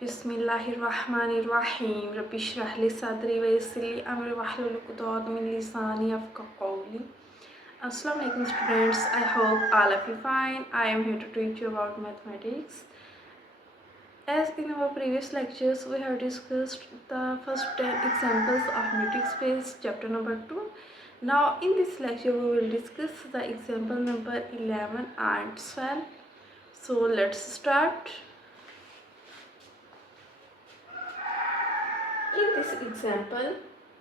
बिस्मिल्लाहिर्रहमानिर्रहीम रब्बि इश्रह ली सदरी व यस्सिर ली अमरी वहलुल उक़दतम मिन लिसानी यफ़क़हू क़ौली. Assalamu alaikum students, I hope all of you fine. I am here to teach you about mathematics. As in our previous lectures we have discussed the first 10 examples of metric space chapter number 2. Now in this lecture we will discuss the example number 11 and 12. So let's start. In this example,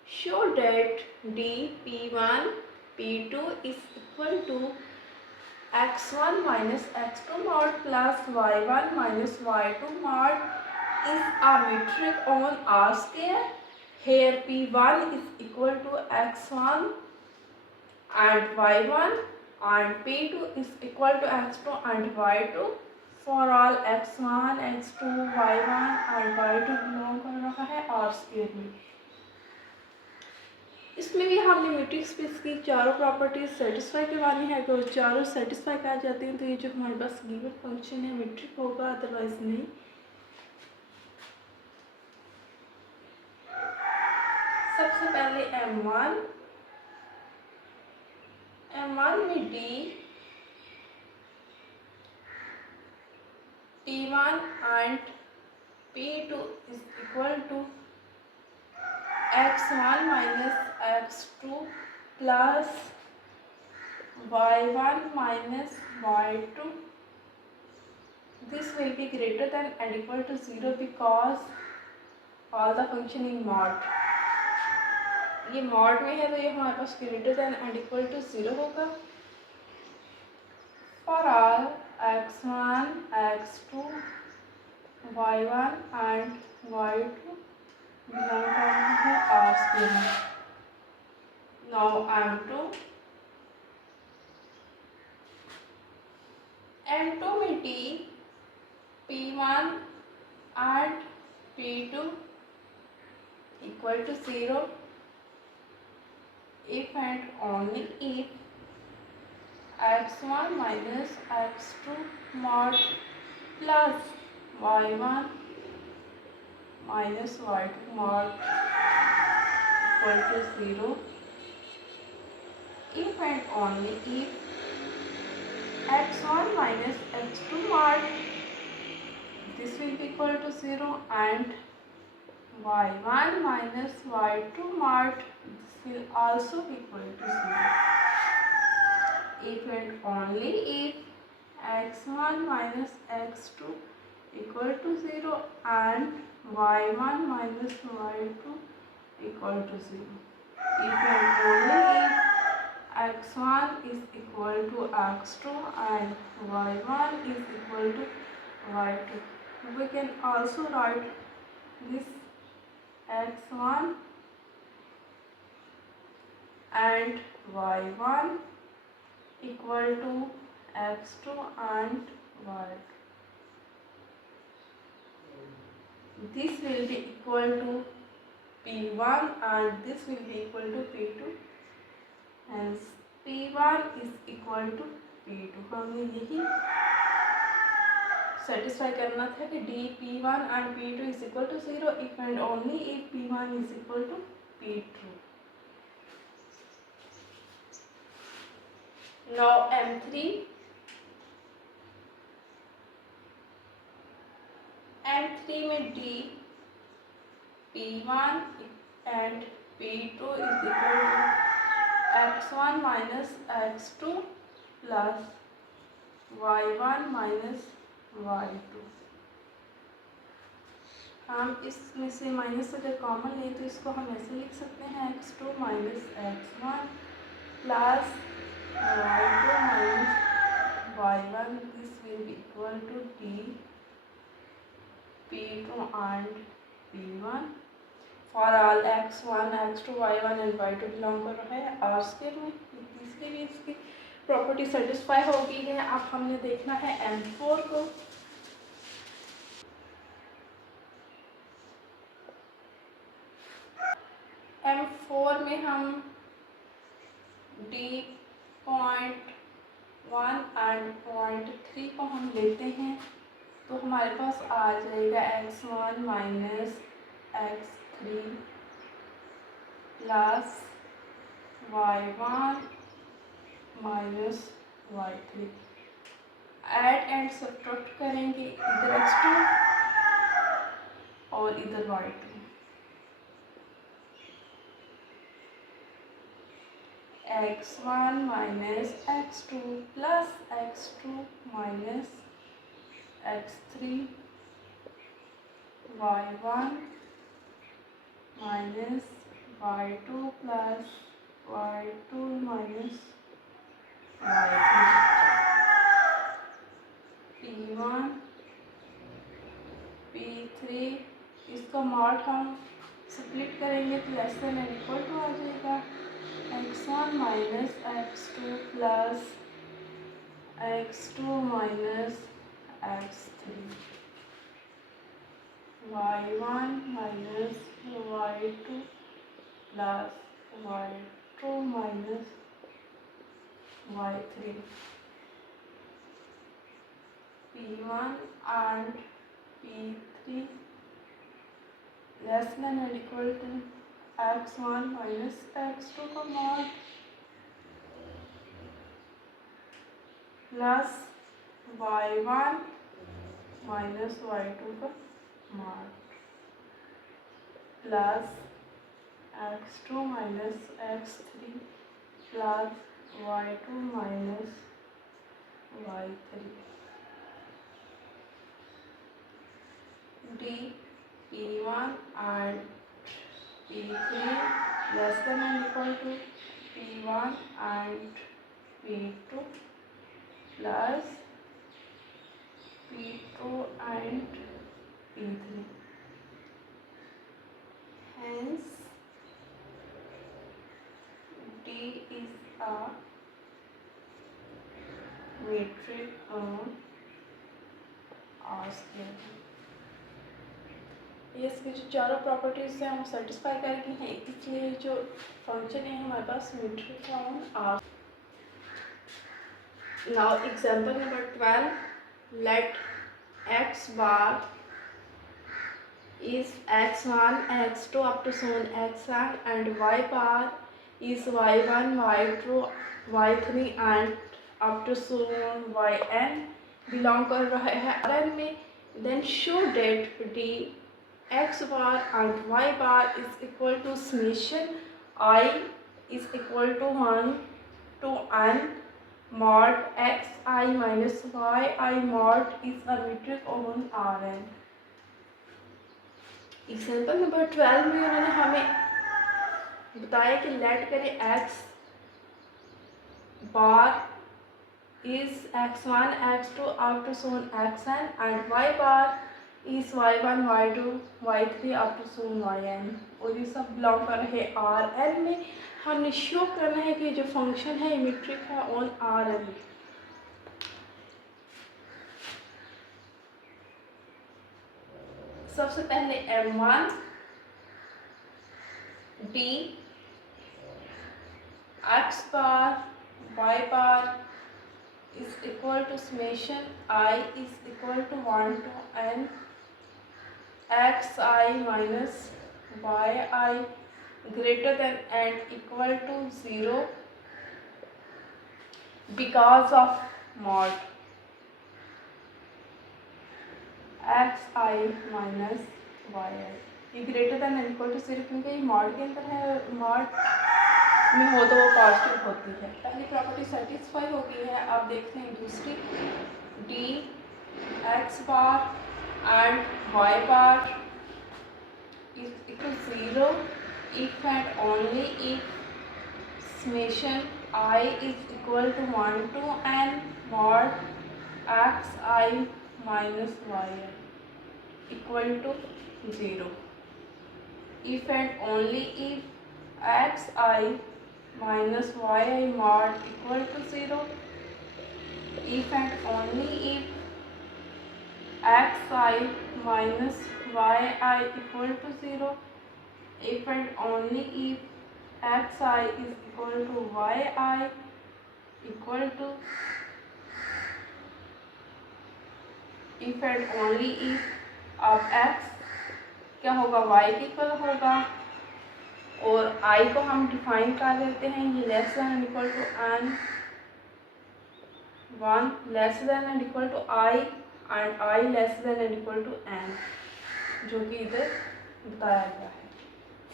show that dp1 p2 is equal to x1 minus x2 mod plus y1 minus y2 mod is a metric on R square. Here p1 is equal to x1 and y1 and p2 is equal to x2 and y2. For all x1, x2, y1 and y2 belong कर रहा है R square में. इसमें भी हमने metric space की चारों properties satisfy करवानी है. अगर चारों सेटिस्फाई कर जाते हैं तो ये जो हमारे पास गिवन फंक्शन है मेट्रिक होगा, अदरवाइज नहीं. सबसे पहले m1 में d p1 and p2 is equal to x1 minus x2 plus y1 minus y2. This will be greater than and equal to 0 because all the function in mod. ये mod में है तो ये हमारे पास greater than and equal to 0 होगा. For all x1, x2, y1 and y2 belong कर रहा है R square. Now m2 में d p1 and p2 equal to 0 if and only if x1 minus x2 mod plus y1 minus y2 mod equal to 0 if and only if x1 minus x2 mod this will be equal to 0 and y1 minus y2 mod this will also be equal to 0 if and only if x1 minus x2 equal to 0 and y1 minus y2 equal to 0. If and only if x1 is equal to x2 and y1 is equal to y2. We can also write this x1 and y1 equal to x2 and y2. This will be equal to p1 and this will be equal to p2. Hence p1 is equal to p2. हमें यही सेटिस्फाई करना था कि d p1 and p2 is equal to 0 if and only if p1 is equal to p2. Now m3 में d p1 and p2 is equal to x1 minus x2 plus y1 minus y2. हम इसमें से माइनस अगर कॉमन लें तो इसको हम ऐसे लिख सकते हैं x2 minus x1 plus y2 minus y1. This will be equal to d p2 and p1. For all x1, x2, y1 and y2 belong कर रहा है R स्क्वायर में. तीसरी भी इसकी प्रॉपर्टी सेटिस्फाई हो गई है. अब हमने देखना है m4 को. m4 में हम d पॉइंट 1 एंड पॉइंट 3 को हम लेते हैं तो हमारे पास आ जाएगा x1 minus x3 plus y1 minus y3। Add and subtract करेंगे, इधर x2 और इधर y2। x1 minus x2 plus x2 minus x3 y1 minus y2 plus y2 minus y3। p1 p3 इसका मॉड हम स्प्लिट करेंगे तो less than and equal to आ जाएगा x1 minus x2 plus x2 minus x3 y1 minus y2 plus y2 minus y3। p1 and p3 less than or equal to x1 minus x2 का mod plus y1 minus y2 का mod plus x2 minus x3 plus y2 minus y3। d p1 and p3 less than or equal to p1 and p2 plus p2 and p3। Hence D is a metric on R square। ये इसकी जो चारों प्रॉपर्टीज हैं हम सेटिस्फाई करके हैं, इसलिए जो फंक्शन है हमारे पास metric on R। Now example number 12, let x bar is x1 x2 up to so on xn and y bar is y1 y2 y3 and up to so on yn belong कर रहा है Rn में। then show that d x bar and y bar is equal to summation I is equal to 1 to n mod xi minus yi mod is a metric on Rn। Example number 12 में उन्होंने हमें बताया कि let करें x bar is x1 x2 up to so on xn and y bar is y1 y2 y3 up to so on yn और ये सब बिलोंग कर रहे हैं Rn में। हमने शो करना है कि जो फंक्शन है मेट्रिक है ऑन Rn। सबसे पहले m1 d x bar y bar is equal to summation I is equal to 1 to n xi minus yi greater than and equal to 0 because of mod xi minus yi। ये greater than and equal to 0 क्योंकि ये मॉड के अंदर है, मॉड में हो तो वो पॉजिटिव होती है। पहली प्रॉपर्टी सेटिस्फाई हो गई है। अब देखते हैं दूसरी, D X bar and Y bar is equal 0 if and only if summation I is equal to 1 to n mod xi minus yi equal to 0 if and only if xi minus yi mod equal to 0 if and only if xi minus yi equal to 0 if and only if xi is equal to yi equal to if and only if अब x क्या होगा, y के इक्वल होगा और I को हम डिफाइन कर देते हैं, ये less than and equal to n, 1 less than and equal to I and I less than and equal to n, जो कि इधर बताया गया है।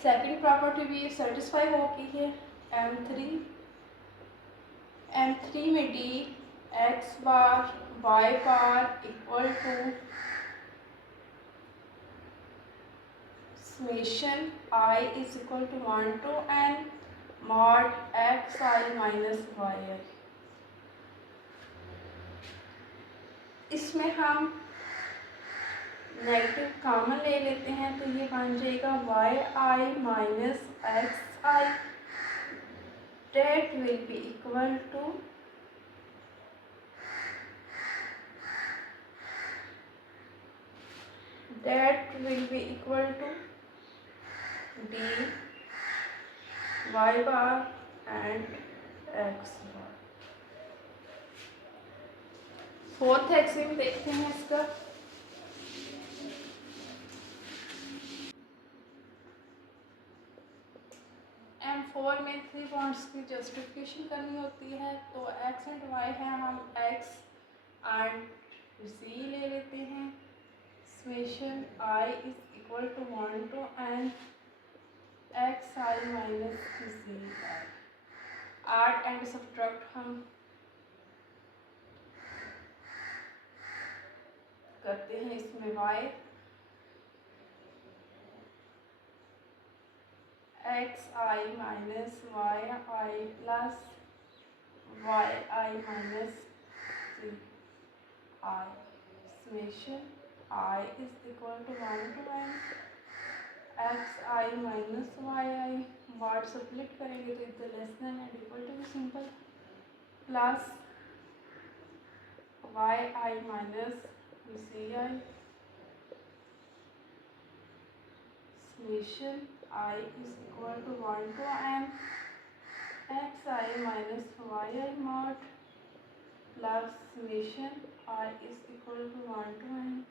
सेकंड प्रॉपर्टी भी सेटिस्फाई हो गई है। M3 में d x bar y bar equal to summation I is equal to 1 to n mod xi minus yi। इसमें हम नेगेटिव कॉमन ले लेते हैं तो ये बन जाएगा yi minus xi, that will be equal to d y bar and x bar। Fourth Exim देखते हैं इसका। M4 में 3 बॉन्ड्स की जस्टिफिकेशन करनी होती है तो x एंड y है, हम x एंड c ले लेते हैं। Summation I is equal to 1 to n xi minus c। Add and subtract हम करते हैं इसमें y xi minus yi plus yi minus ci। Summation I is equal to 1 to n xi minus yi, वार्ड subtract करेंगे तो इधर less than and equal to भी simple, plus yi minus ci। Summation I is equal to 1 to n xi minus yi mod plus summation I is equal to 1 to n।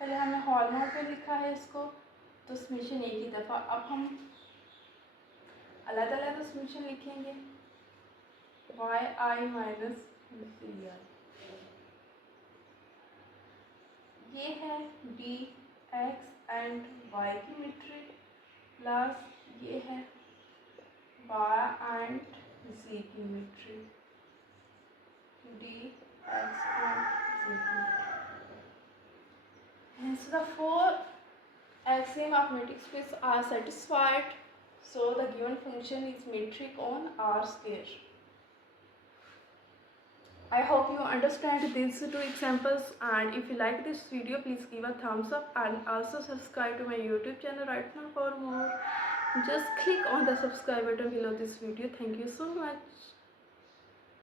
पहले हमने hall note पे लिखा है इसको, तो समेशन एक ही दफ़ा। अब हम अलग अलग समेशन लिखेंगे yi माइनस ci। ये है d x एंड y की मीट्रिक, प्लस ये है y एंड z की metric, d x and z की metric. Hence the four axiom of metric space are satisfied, so the given function is metric on R square। I hope you understand these two examples, and if you like this video please give a thumbs up and also subscribe to my YouTube channel right now for more. Just click on the subscribe button below this video. Thank you so much.